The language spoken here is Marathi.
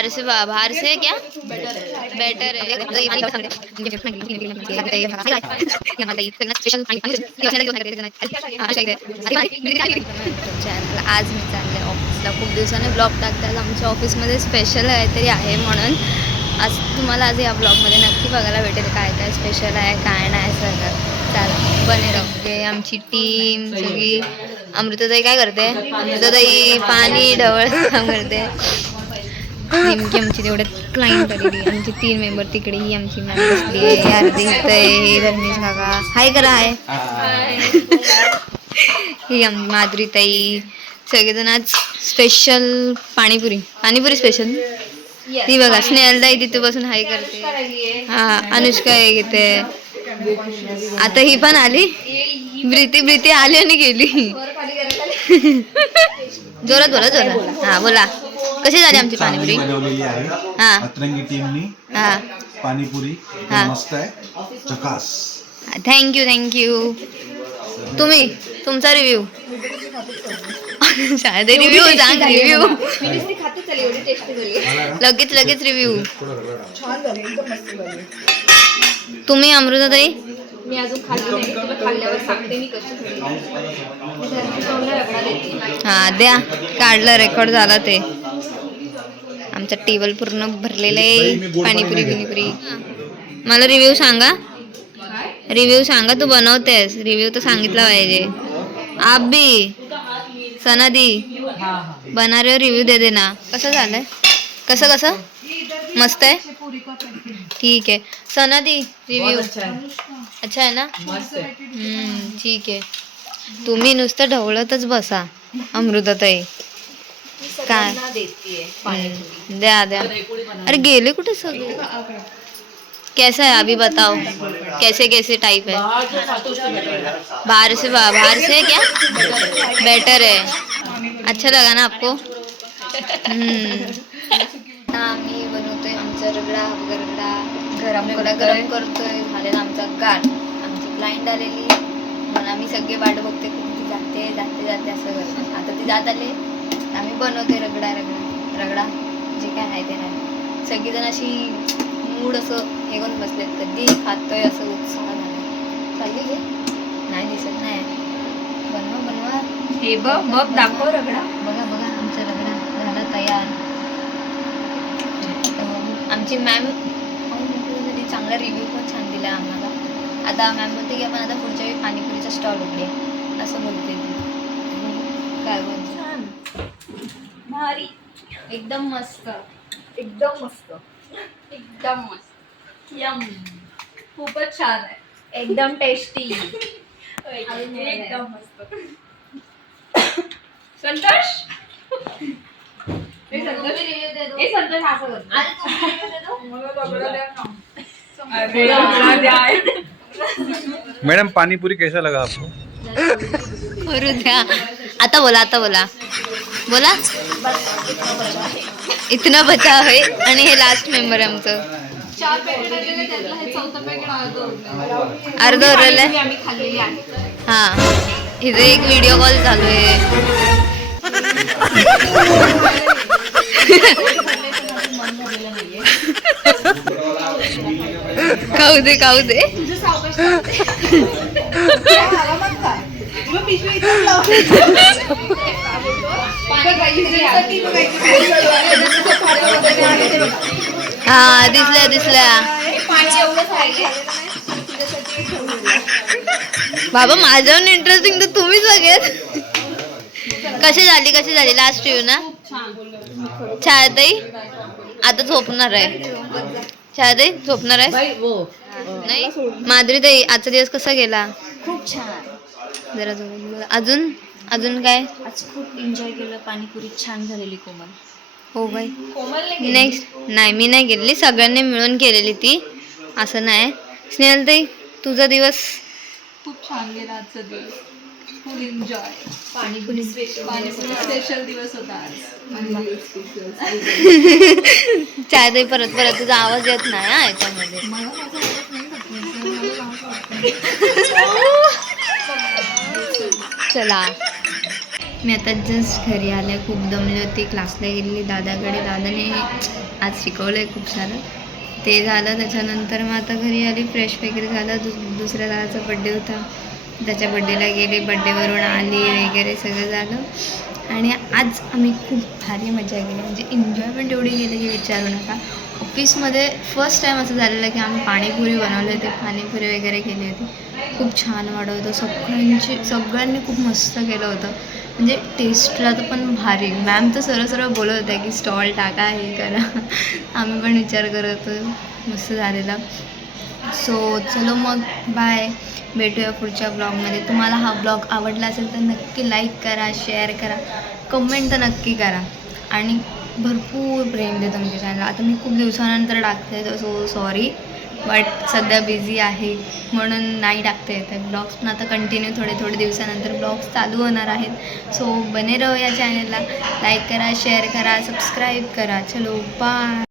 बाहर से क्या बेटर है। आज मी चालले ऑफिसला, खूप दिवसाने ब्लॉग टाकतात. आमच्या ऑफिसमध्ये स्पेशल काहीतरी आहे म्हणून आज तुम्हाला आज या ब्लॉगमध्ये नक्की बघायला भेटेल काय काय स्पेशल आहे काय नाही सगळं. चला बने राहू. आमची टीम सगळी. अमृताताई काय करते? अमृताताई पाणी ढवळ काम करते. नेमकी आमची तेवढ्यात क्लायंट आलेली. आमचे 3 मेंबर तिकडे. ही आमची मॅम बसली आहे, आरती इथे, धर्मेश काका हाय करा आहे. ही आमची माधुरीताई. सगळेजण आज स्पेशल पाणीपुरी स्पेशल. ती बघा स्नेहलताई तिथे बसून हाय करते. हा अनुष्का घेते. आता ही पण आली. प्रीती आली आणि गेली. जोरात बोला जोरात. हा बोला. कशी झाली आमची पाणीपुरी? बनवलेली आहे. हा अतरंगी टीमनी हा पाणीपुरी मस्त आहे. चकास. थँक्यू. तुमचा रिव्ह्यू शाळेत रिव्ह्यू सांग. रिव्ह्यू लगेच रिव्ह्यू. तुम्ही अमृताताई? मी अजून खाल्ली नाही, तुला खाल्ल्यावर सांगते मी कशी झाली. हा द्या. काढलं, रेकॉर्ड झाला ते. आमचा टेबल पूर्ण भरलेला आहे पाणीपुरी. मला रिव्ह्यू सांगा. तू बनवतेस, रिव्ह्यू तर सांगितला पाहिजे. आप भी सनादी बना रहे हो, रिव्ह्यू दे देना. कसं झालंय? कसं मस्त आहे. ठीक आहे. सनादी रिव्ह्यू अच्छा आहे ना? ठीक आहे. तुम्ही नुसतं ढवळतच बसा अमृताताई. काय द्या. अरे गेले कुठे सगळे? कैसा है अभी बताओ. कैसे टाइप है? बाहर से क्या बेटर है. अच्छा लगा ना आपको? आम्ही बनवतोय आमचा रगडा गरम करतोय. झालेला आमचा गाठ. आमची क्लायंट आलेली पण आम्ही सगळे वाट बघतोय की ती जाते असं करतो. आता ती जात आले. आम्ही बनवतोय रगडा जे काय आहे ते नाही. सगळीजण अशी मूड असं हे करून बसलेत. कधी खातोय असं उत्साह झाला. खाल्ली घे नाही दिसत नाही. बनवा हे बघ दाखव रगडा. बघा आमचा रगडा झाला तयार. आमची मॅम चांगला रिव्ह्यू पण छान दिला आम्हाला. आता मॅम बोलते की आपण आता पुढच्या वेळी पाणीपुरीचा स्टॉल उघडे असं बोलते ती. काय बोलते? भारी. एकदम मस्त. यम. खूपच छान आहे. एकदम टेस्टी. एकदम मस्त. संतोष मैडम पानीपुरी कैसा लगा आपको? करू द्या. आता बोला. इतना बचा आहे. आणि हे लास्ट मेंबर आहे आमचं. 4 पॅकेट आलेले, त्यातलं हे 4थं पॅकेट अर्ध उरलंय. आम्ही खाल्लेली आहे. हा इथे एक व्हिडिओ कॉल चालू आहे. खाऊ दे. हा दिसल्या. बाबा माझ्यावर इंटरेस्टिंग तर तुम्ही सगळेच. कशी झाली लास्ट रिव्ह्यू ना? छायाताई आता झोपणार आहे. छायाताई झोपणार आहे नाही? माधुरीताई आजचा दिवस कसा गेला? खूप छान. जरा झोप. अजून काय? आज खूप एन्जॉय केलं. पाणीपुरी छान झालेली कोमल. हो बाई. नेक्स्ट नाही मी नाही गेलेली. सगळ्यांनी मिळून केलेली ती. असं नाही. स्नेहलताई तुझा दिवस? खूप छान गेला आजचा दिवस. फुल एन्जॉय. पाणीपुरी स्पेशल दिवस होता आज. छायाताई परत तुझा आवाज येत नाही हा याच्यामध्ये. चला मी आता जस्ट घरी आले, खूप दमली होती, क्लासला गेलेली दादाकडे. दादाने आज शिकवलं आहे खूप सारं. ते झालं त्याच्यानंतर मग आता घरी आली, फ्रेश वगैरे झालं. दुसऱ्या दादाचा बड्डे होता, त्याच्या बड्डेला गेले, बड्डेवरून आली वगैरे सगळं झालं. आणि आज आम्ही खूप भारी मजा केली, म्हणजे एन्जॉयमेंट एवढी केली की विचारू नका. ऑफिसमध्ये फर्स्ट टाईम असं झालेलं की आम्ही पाणीपुरी बनवले होते, पाणीपुरी वगैरे केली होती. खूप छान वाटत होतं. सगळ्यांनी खूप मस्त केलं होतं, म्हणजे टेस्टला तर पण भारी. मॅम तर सरळ बोलत होत्या की स्टॉल टाका, हे करा. आम्ही पण विचार करत होतो, मस्त झालेला. सो चलो मग बाय, भेटूया पुढच्या ब्लॉगमध्ये. तुम्हाला हा ब्लॉग आवडला असेल तर नक्की लाईक करा, शेअर करा, कमेंट तर नक्की करा आणि भरपूर प्रेम दे तुमच्या चॅनलला. आता मी खूप दिवसानंतर टाकते, सो सॉरी, बट सध्या बिझी आहे म्हणून नाही टाकता येत आहे ब्लॉग्स. पण आता कंटिन्यू थोडे दिवसानंतर ब्लॉग्स चालू होणार आहेत. सो बने रहो या चॅनलला, लाईक करा, शेअर करा, सबस्क्राईब करा. चलो बाय.